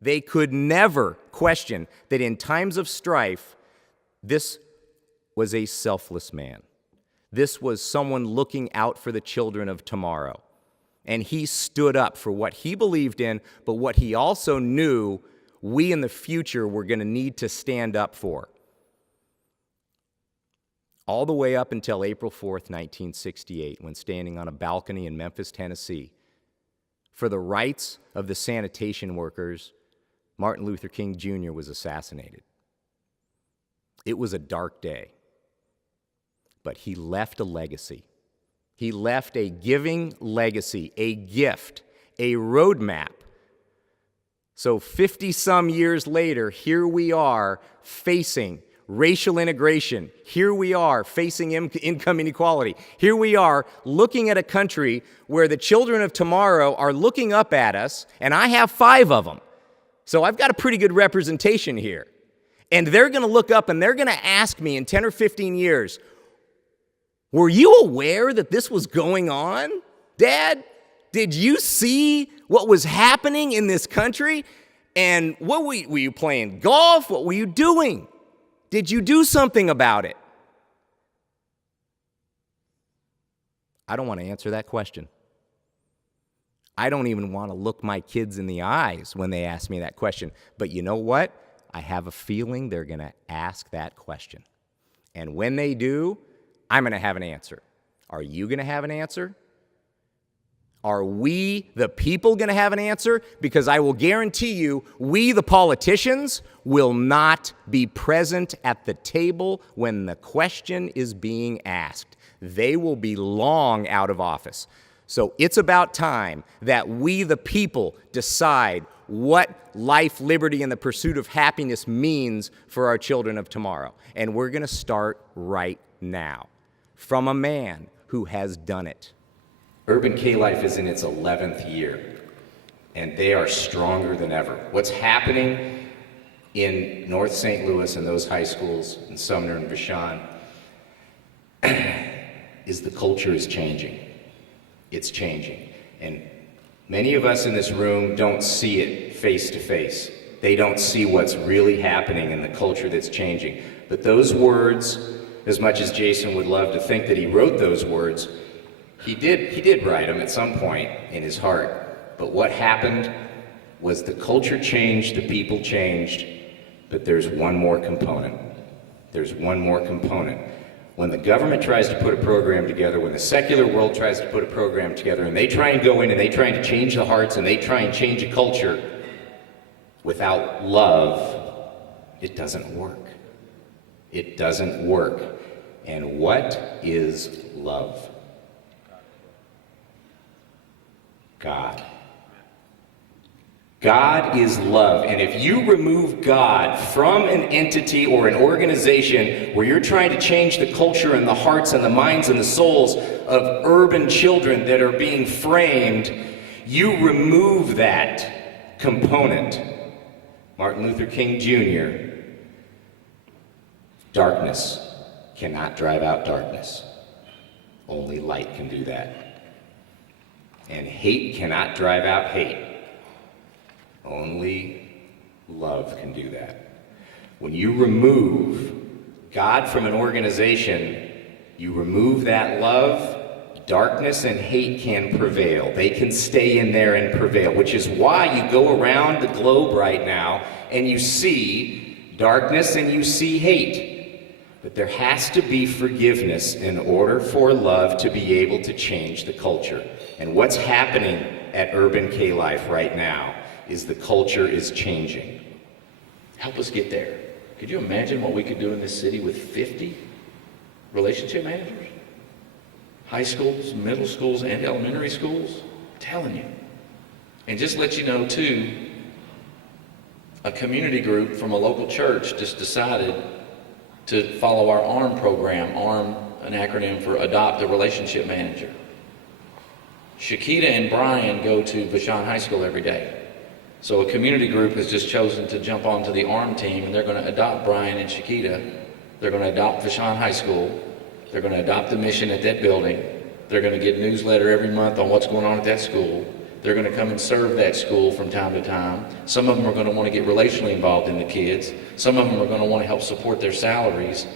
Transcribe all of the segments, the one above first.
They could never question that in times of strife, this was a selfless man. This was someone looking out for the children of tomorrow. And he stood up for what he believed in, but what he also knew we in the future were going to need to stand up for. All the way up until April 4th, 1968, when standing on a balcony in Memphis, Tennessee, for the rights of the sanitation workers, Martin Luther King Jr. was assassinated. It was a dark day, but he left a legacy. He left a giving legacy, a gift, a roadmap. So 50-some years later, here we are facing racial integration. Here we are facing income inequality. Here we are looking at a country where the children of tomorrow are looking up at us, and I have 5 of them. So I've got a pretty good representation here. And they're going to look up and they're going to ask me in 10 or 15 years, were you aware that this was going on? Dad, did you see what was happening in this country? And what were you playing golf? What were you doing? Did you do something about it? I don't want to answer that question. I don't even want to look my kids in the eyes when they ask me that question. But you know what? I have a feeling they're going to ask that question. And when they do, I'm going to have an answer. Are you going to have an answer? Are we, the people, going to have an answer? Because I will guarantee you, we, the politicians, will not be present at the table when the question is being asked. They will be long out of office. So it's about time that we, the people, decide what life, liberty, and the pursuit of happiness means for our children of tomorrow. And we're going to start right now from a man who has done it. Urban K-Life is in its 11th year, and they are stronger than ever. What's happening in North St. Louis and those high schools, in Sumner and Vashon, is the culture is changing. It's changing. And many of us in this room don't see it face to face. They don't see what's really happening in the culture that's changing. But those words, as much as Jason would love to think that he wrote those words, he did write them at some point in his heart. But what happened was the culture changed, the people changed, but there's one more component. There's one more component. When the government tries to put a program together, when the secular world tries to put a program together, and they try and go in and they try to change the hearts and they try and change a culture, without love, it doesn't work. It doesn't work. And what is love? God. God is love, and if you remove God from an entity or an organization where you're trying to change the culture and the hearts and the minds and the souls of urban children that are being framed, you remove that component. Martin Luther King Jr., darkness cannot drive out darkness. Only light can do that. And hate cannot drive out hate. Only love can do that. When you remove God from an organization, you remove that love, darkness and hate can prevail. They can stay in there and prevail, which is why you go around the globe right now and you see darkness and you see hate. But there has to be forgiveness in order for love to be able to change the culture. And what's happening at Urban K-Life right now is the culture is changing. Help us get there. Could you imagine what we could do in this city with 50 relationship managers? High schools, middle schools, and elementary schools? I'm telling you. And just let you know, too, a community group from a local church just decided to follow our ARM program. ARM, an acronym for Adopt a Relationship Manager. Shakita and Brian go to Vashon High School every day. So a community group has just chosen to jump onto the ARM team, and they're going to adopt Brian and Shakita. They're going to adopt Vashon High School. They're going to adopt the mission at that building. They're going to get a newsletter every month on what's going on at that school. They're going to come and serve that school from time to time. Some of them are going to want to get relationally involved in the kids. Some of them are going to want to help support their salaries.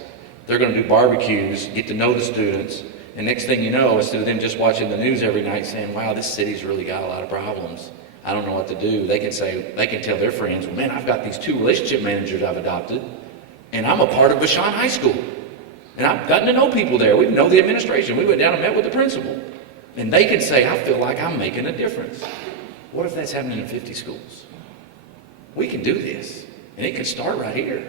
They're going to do barbecues, get to know the students. And next thing you know, instead of them just watching the news every night saying, wow, this city's really got a lot of problems, I don't know what to do, they can tell their friends, well, man, I've got these 2 relationship managers I've adopted, and I'm a part of Vashon High School. And I've gotten to know people there. We know the administration. We went down and met with the principal. And they can say, I feel like I'm making a difference. What if that's happening in 50 schools? We can do this. And it can start right here.